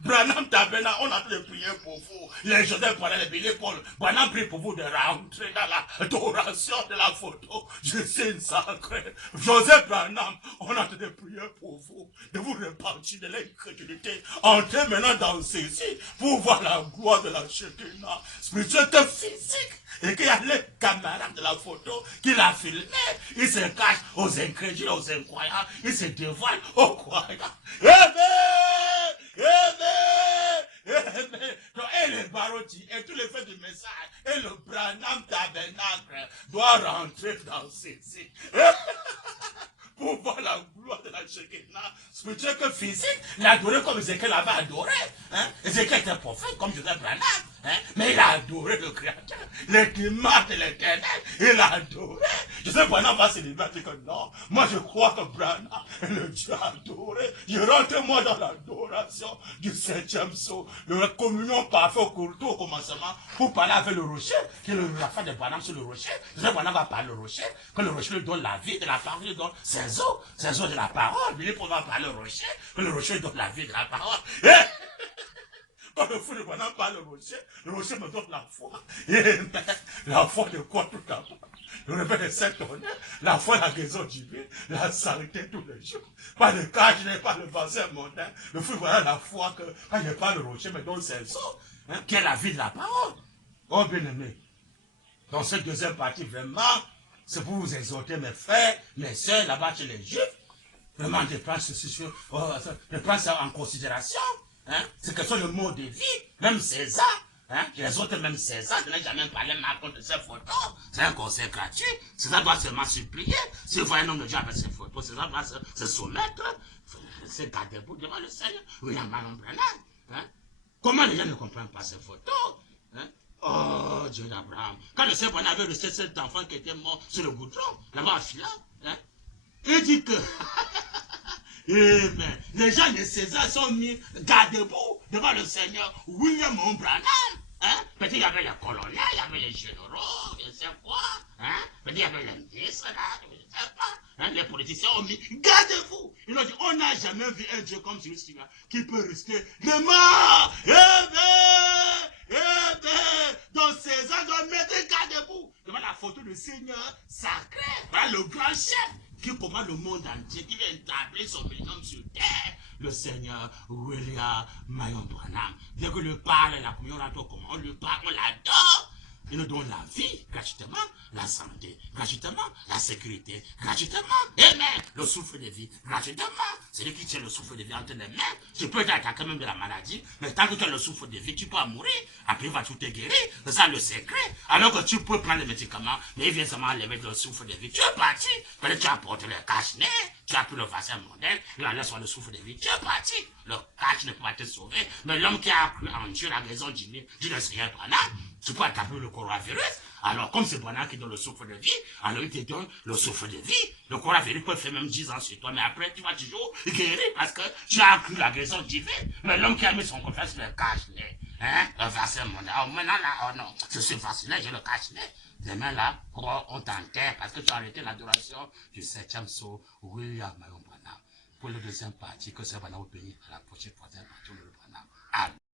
Branham Tabernacle, on a en train de prier pour vous. Les Joseph Paul, les Billy Paul, Branham prie pour vous de rentrer dans l'adoration de la photo du signe sacré. Joseph Branham, on a en train de prier pour vous, de vous repentir de l'incrédulité. Entrez maintenant dans ceci pour voir la gloire de la Shekinah, spiritualité physique. Et qu'il y a les camarades de la photo qui l'a filmé. Il se cache aux incrédules, aux incroyants. Il se dévoile aux croyants. Et les barotis, et tous les faits du message, et le Branham Tabernacle doit rentrer dans ceci. Pour voir la gloire de la Shekinah, spirituelle que physique, l'adorer comme Ézéchiel avait adoré. Ézéchiel était prophète comme Joseph Branham, mais il a adoré le Créateur, l'image de l'Éternel, il a adoré. Joseph Branham va se libérer et dire que non, moi je crois que Branham est le Dieu adoré. Je rentre moi dans l'adoration du 7e sceau, de la communion parfaite au commencement, pour parler avec le rocher, qui est la fin de Branham sur le rocher. Joseph Branham va parler au rocher, que le rocher lui donne la vie, de la parole lui donne ses eaux de la parole. Il faut parler au rocher, que le rocher donne la vie de la parole. Quand le fou de Branham parle au rocher, le rocher me donne la foi. La foi de quoi tout d'abord? Le réveil de Saint-Honneur, la foi, la guérison divine, la santé tous les jours. Pas de cage, pas de bassin mondain. Le fou, voilà la foi que, quand il parle le rocher, me donne ses eaux, qui est la vie de la parole. Oh, bien aimé. Dans cette deuxième partie, vraiment, c'est pour vous exhorter, mes frères, mes soeurs, là-bas chez les Juifs. Vraiment, de prendre ça en considération. C'est question de mot de vie. Même César, les autres, même César, je n'ai jamais parlé mal contre ces photos. C'est un conseil gratuit. César doit seulement supplier. S'il voit un homme de Dieu avec ses photos, César doit se soumettre. C'est pas debout devant le Seigneur. Oui, il y a mal en Branham. Comment les gens ne comprennent pas ces photos? Oh, Dieu d'Abraham. Quand le Seigneur avait reçu cet enfant qui était mort sur le goudron, là-bas à Phila, il dit que les gens de César sont mis garde-boue devant le Seigneur William Branham. Peut-être il y avait les colonels, il y avait les généraux, je ne sais quoi. Peut-être il y avait les ministres, je ne sais pas. Les politiciens ont mis gardez-vous. Ils ont dit on n'a jamais vu un Dieu comme celui-ci qui peut rester de mort. Donc César doit mettre gardez-vous devant la photo du Seigneur sacré. Voilà le grand chef qui commande le monde entier, qui vient établir son millénaire sur terre, le Seigneur William Marion Branham. Dès que le parle, la communion rentre au commun, on lui parle, on l'adore. Il nous donne la vie gratuitement. la santé, gratuitement, la sécurité, gratuitement, et même le souffle de vie, gratuitement. C'est lui qui tient le souffle de vie entre les mains. Tu peux t'attaquer même de la maladie, mais tant que tu as le souffle de vie, tu peux mourir. Après, il va tout te guérir. C'est ça le secret. Alors que tu peux prendre les médicaments, mais il vient seulement enlever le souffle de vie. Tu es parti. Peut-être tu as porté le cache-nez, tu as pris le vaccin mondial, il enlève sur le souffle de vie. Tu es parti. Le cache ne peut pas te sauver. Mais l'homme qui a cru en Dieu, la raison divine, Dieu ne sait pas là. Tu peux attraper le coronavirus. Alors, comme c'est Branham qui donne le souffle de vie, alors il te donne le souffle de vie. Le coronavirus peut faire même 10 ans sur toi, mais après, tu vas toujours guérir parce que tu as cru la raison divine. Mais l'homme qui a mis son confiance sur le cache-nez, hein, le vaccin mondial. Oh, maintenant là, oh non, je suis vacciné, j'ai le cache-nez. Demain là, oh, on t'enterre parce que tu as arrêté l'adoration du 7e saut, William Marion Branham. Pour le deuxième partie, que c'est Branham au pays, à la prochaine partie de Branham.